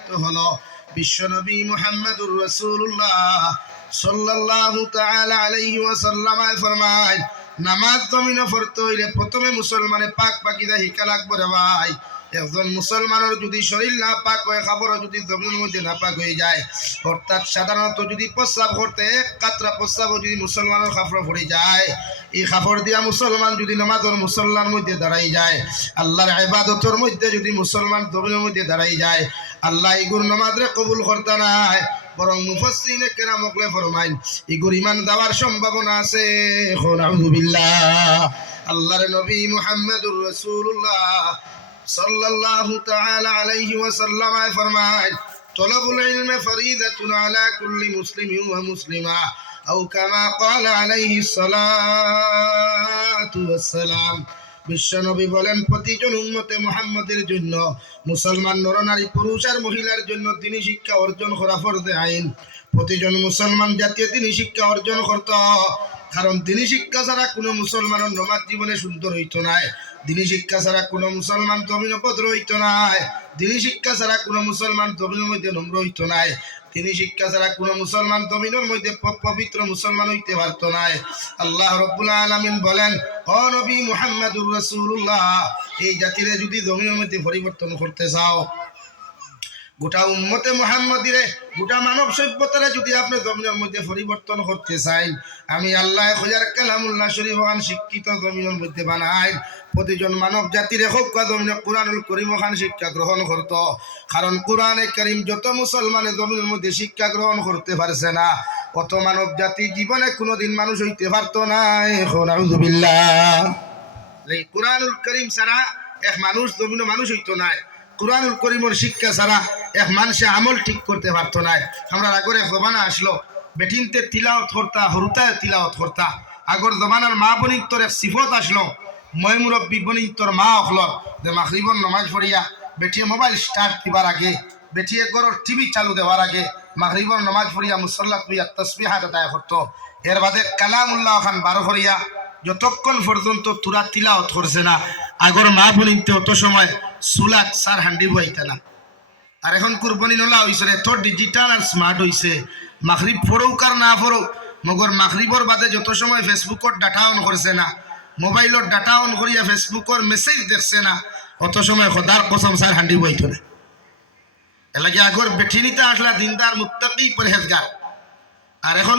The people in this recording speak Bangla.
দায়িত্ব হলো বিশ্বনবী মুহাম্মদুর রাসূলুল্লাহ সাল্লাল্লাহু তাআলা আলাইহি ওয়াসাল্লাম ফরমায়, নামাজ জমিনে পড়তে হইলে প্রথমে মুসলমানে পাক পাকিদা শিকা লাগবে রে ভাই। একজন মুসলমানের যদি শরীর না পাক হয়, খাবারও যদি জমিনের মধ্যে না পাক হয়ে যায়, অর্থাৎ সাধারণত যদি প্রস্রাব করতে কাতরা প্রস্রাবও যদি মুসলমানের কাপড় পড়ে যায়, এই কাপড় দিয়া মুসলমান যদি নামাজের মুসল্লার মধ্যে দাঁড়াই যায়, আল্লাহর ইবাদতের মধ্যে যদি মুসলমান জমিনের মধ্যে দাঁড়াই যায়, আল্লাহ এগুর নামাজরে কবুল করতে নাই, বরং মুফাসসিরিনে কেরাম বলে ফরমাইন এগুর ঈমান দেওয়ার সম্ভাবনা আছে। আউযুবিল্লাহ। আল্লাহর নবী মুহাম্মদুর রাসূলুল্লাহ সাল্লাল্লাহু তাআলা আলাইহি ওয়াসাল্লাম ফরমায়, তলবুল ইলমি ফরিদাতুন আলা কুল্লি মুসলিমিন ওয়া মুসলিমা আও কামা ক্বালা আলাইহিস সালাতু ওয়াস সালাম। বিশ্বনবী বলেন, প্রতিজন উম্মতে মুহাম্মাদের জন্য, মুসলমান নরনারী পুরুষ আর মহিলার জন্য দিনী শিক্ষা অর্জন করা ফরজে আইন। প্রতিজন মুসলমান জাতীয় দিনী শিক্ষা অর্জন করত, কারণ দিনী শিক্ষা ছাড়া কোনো মুসলমানের নমাজ জীবনে সুন্দর হইতো নাই। দিনী শিক্ষা ছাড়া কোনো মুসলমান জমিন ভদ্র হইতো নাই। দিনী শিক্ষা ছাড়া কোনো মুসলমান জমিনের মধ্যে নম্র হইতো নাই। দিনী শিক্ষা ছাড়া কোনো মুসলমান জমিনের মধ্যে পবিত্র মুসলমান হইতে পারতো নাই। আল্লাহ রাব্বুল আলামিন বলেন, ও নবী মুহাম্মদুর রাসূলুল্লাহ, এই জাতিরে যদি জমিনের মধ্যে পরিবর্তন করতে চাও, গোটা উম্মতে মুহাম্মাদিরে, গোটা মানব সভ্যতারে যদি আপনি জমিনের মধ্যে পরিবর্তন করতে চাই, আমি আল্লাহ খোঁজার কালামুল্লাহ শরীফ খান শিক্ষিত জমিনের মধ্যে বানাই। প্রতিজন মানব জাতির হোক জমিনে কুরআনুল কারীম খান শিক্ষা গ্রহণ করত, কারণ কুরআনে কারীম যত মুসলমানের জমিনের মধ্যে শিক্ষা গ্রহণ করতে পারছে না, অত মানব জাতি জীবনে কোনোদিন মানুষ হইতে পারতো না। এখন আউযুবিল্লাহ। এই কুরআনুল কারীম ছাড়া এক মানুষ জমিনে মানুষ হইতো না। কুরআনুল কারীমের শিক্ষা ছাড়া এক মানুষে আমল ঠিক করতে পারতো না। আমরা আগর এক জমানা আসলো, বেটিনতে তিলাওয়াত করতা, হরুতায় তিলাওয়াত করতা। আগর জমানার মা বনিত্তর এক সিফত আসলো, মই মুরব্বী বনিত্তর মা অখলর যে মাগরিবর নামাজ পড়িয়া বেটিয়ে মোবাইল স্টার্ট দিবার আগে, বেটিয়ে ঘরের টিভি চালু দেওয়ার আগে মাগরিবর নামাজ পড়িয়া মুসল্লাত হইয়া তাসবিহাত আদায় করতো। এর বাদে কালামুল্লাহ খান বারো করিয়া যতক্ষণ পর্যন্ত তুরা তিলাওয়াত করছে না, আগর মা বনিতে অত সময় সুলাক সার হান্ডি বইতে না। আর এখন কুরবানি নলা হয়েছে, তোর ডিজিটাল আর স্মার্ট হয়েছে। মাগরিব পড়ুক আর না পড়ুক, মগর মাগরিবর বাদে যত সময় ফেসবুকর ডাটা অন করছে না, মোবাইলর ডাটা অন করিয়া ফেসবুকর মেসেজ দেখছে না, অত সময় খোদার কসম সার হান্ডি বইতো না। এলাকি আগর বেঠিনিতে আসলা দিনদার মুত্তাকি পরহেজগার, আর এখন